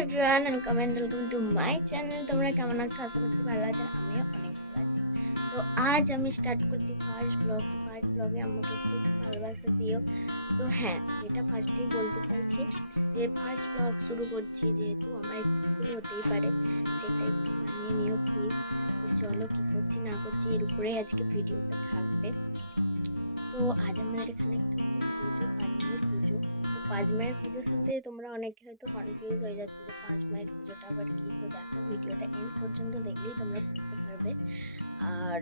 Everyone welcome to my channel. তোমরা কেমন আছো? আশা করছি ভালো আছো। আমিও অনেক ভালো আছি। তো আজ আমি স্টার্ট করছি ফার্স্ট ব্লগ। তো ফার্স্ট ব্লগে আমাকে একটু ভালোবাসা দিও। তো হ্যাঁ, যেটা ফার্স্টেই বলতে চাইছি যে ফার্স্ট ব্লগ শুরু করছি, যেহেতু আমার একটু ভুল হতেই পারে, সেটা একটু মানিয়ে নিও প্লিজ। তো চলো, কী করছি না করছি এর উপরে আজকে ভিডিওটা থাকবে। তো আজ আমাদের এখানে একটা হচ্ছে পুজো, ৫ মায়ের পুজো। তো ৫ মায়ের পুজো শুনতে তোমরা অনেকে হয়তো কনফিউজ হয়ে যাচ্ছে যে ৫ মায়ের পুজোটা আবার কী। তো দেখো, ভিডিওটা এন্ড পর্যন্ত দেখলেই তোমরা বুঝতে পারবে। আর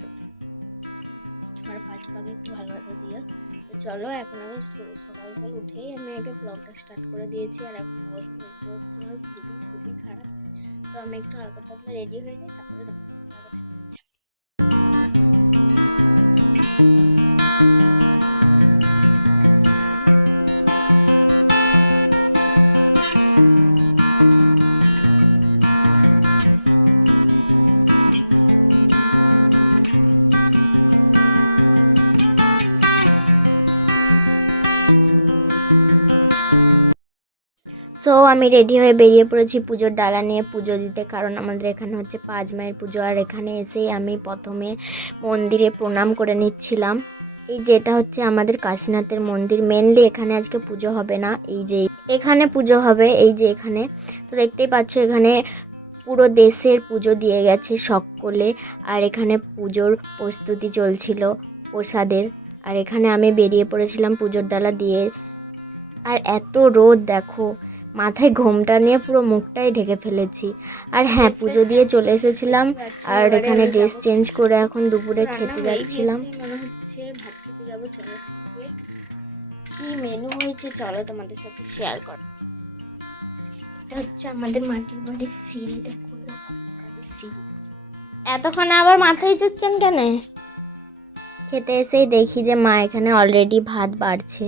আমার ফার্স্ট ব্লগে একটু ভালোবাসা দিও। তো চলো, এখন আমি সকাল সকাল উঠেই আমি আগে ব্লগটা স্টার্ট করে দিয়েছি। আর এখন অবস্থা দেখতে হচ্ছে আমার খুবই খুবই খারাপ। তো আমি একটু হালকা পাতলা রেডি হয়ে যাই, তারপরে তোমার সাথে আবার দেখা হচ্ছে। সো আমি রেডি হয়ে বেরিয়ে পড়েছি পুজোর ডালা নিয়ে পুজো দিতে, কারণ আমাদের এখানে হচ্ছে ৫ মায়ের পুজো। আর এখানে এসেই আমি প্রথমে মন্দিরে প্রণাম করে নিচ্ছিলাম। এই যেটা হচ্ছে আমাদের কাশীনাথের মন্দির। মেনলি এখানে আজকে পুজো হবে না, এই যে এখানে পুজো হবে, এই যে এখানে। তো দেখতেই পাচ্ছ, এখানে পুরো দেশের পুজো দিয়ে গেছে সকলে। আর এখানে পুজোর প্রস্তুতি চলছিল প্রসাদের। আর এখানে আমি বেরিয়ে পড়েছিলাম পুজোর ডালা দিয়ে। আর এত রোদ দেখো, মাথায় ঘোমটা নিয়ে পুরো মুখটাই ঢেকে ফেলেছি। আর হ্যাঁ, পুজো দিয়ে চলে এসেছিলাম। আর এখানে ড্রেস চেঞ্জ করে এখন দুপুরে খেতে যাচ্ছিলাম। মনে হচ্ছে ভাত খেতে যাবো। চলো, কি মেনু হয়েছে চলো তোমাদের সাথে শেয়ার কর। এটা হচ্ছে আমাদের মাটির বাড়ির সিঁড়ি। দেখো, এরকম কাঠের সিঁড়ি। এতক্ষণ আবার মাথায় চড়ছেন কেন? খেতে এসেই দেখি যে মা এখানে অলরেডি ভাত বাড়ছে।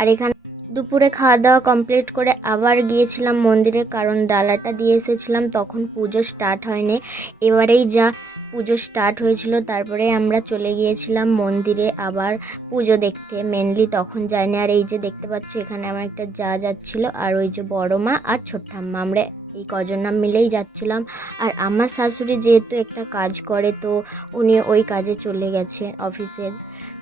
আর এখানে দুপুরে খাওয়া দাওয়া কমপ্লিট করে আবার গিয়েছিলাম মন্দিরে, কারণ ডালাটা দিয়ে এসেছিলাম, তখন পুজো স্টার্ট হয়নি। এবারেই যা পুজো স্টার্ট হয়েছিল, তারপরে আমরা চলে গিয়েছিলাম মন্দিরে আবার পুজো দেখতে। মেনলি তখন যাইনি। আর এই যে দেখতে পাচ্ছ, এখানে আমার একটা যা যাচ্ছিল, আর ওই যে বড় মা আর ছোট্ট আম্মা, আমরা এই কজন নাম মিলেই যাচ্ছিলাম। আর আমার শাশুড়ি যেহেতু একটা কাজ করে, তো উনি ওই কাজে চলে গেছে অফিসের।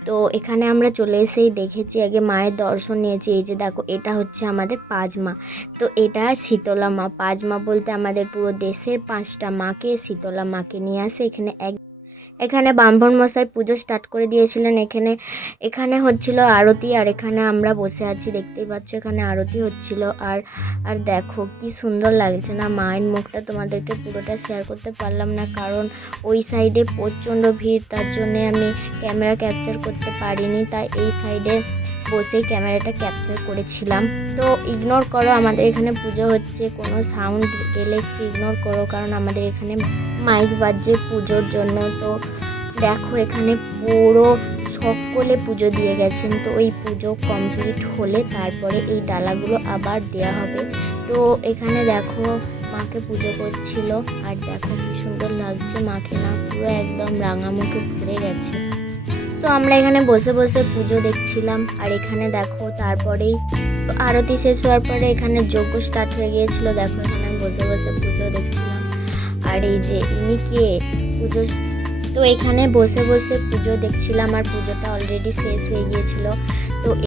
তো এখানে আমরা চলে এসেই দেখেছি, আগে মায়ের দর্শন নিয়েছি। এই যে দেখো, এটা হচ্ছে আমাদের ৫ মা। তো এটা শীতলা মা। ৫ মা বলতে আমাদের পুরো দেশের ৫টা মাকে, শীতলা মাকে নিয়ে আসে এখানে। এখানে ব্রাহ্মণ মশাই পুজো স্টার্ট করে দিয়েছিলেন। এখানে হচ্ছিল আরতি। আর এখানে আমরা বসে আছি, দেখতেই পাচ্ছ এখানে আরতি হচ্ছিল। আর দেখো কি সুন্দর লাগছে না। মায়ের মুখটা তোমাদেরকে পুরোটা শেয়ার করতে পারলাম না, কারণ ওই সাইডে প্রচণ্ড ভিড়, তার জন্যে আমি ক্যামেরা ক্যাপচার করতে পারিনি। তাই এই সাইডে বসেই ক্যামেরাটা ক্যাপচার করেছিলাম। তো ইগনোর করো, আমাদের এখানে পুজো হচ্ছে, কোনো সাউন্ড গেলে একটু ইগনোর করো, কারণ আমাদের এখানে মাইক বাজছে পুজোর জন্য। তো দেখো, এখানে পুরো সকলে পুজো দিয়ে গেছেন। তো ওই পুজো কমপ্লিট হলে তারপরে এই ডালাগুলো আবার দেয়া হবে। তো এখানে দেখো, মাকে পুজো করছিল। আর দেখো কি সুন্দর লাগছে মাকে, না পুরো একদম রাঙা মুখে ভরে গেছে। তো আমরা এখানে বসে বসে পুজো দেখছিলাম। আর এখানে দেখো, তারপরেই আরতি শেষ হওয়ার পরে এখানে যজ্ঞ স্টার্ট হয়ে গিয়েছিল। দেখো, এখানে বসে বসে পুজো দেখছিলাম। আর এই যে ইনি কে পুজো। তো এখানে বসে বসে পুজো দেখছিলাম, আর পুজোটা অলরেডি শেষ হয়ে গিয়েছিল। তো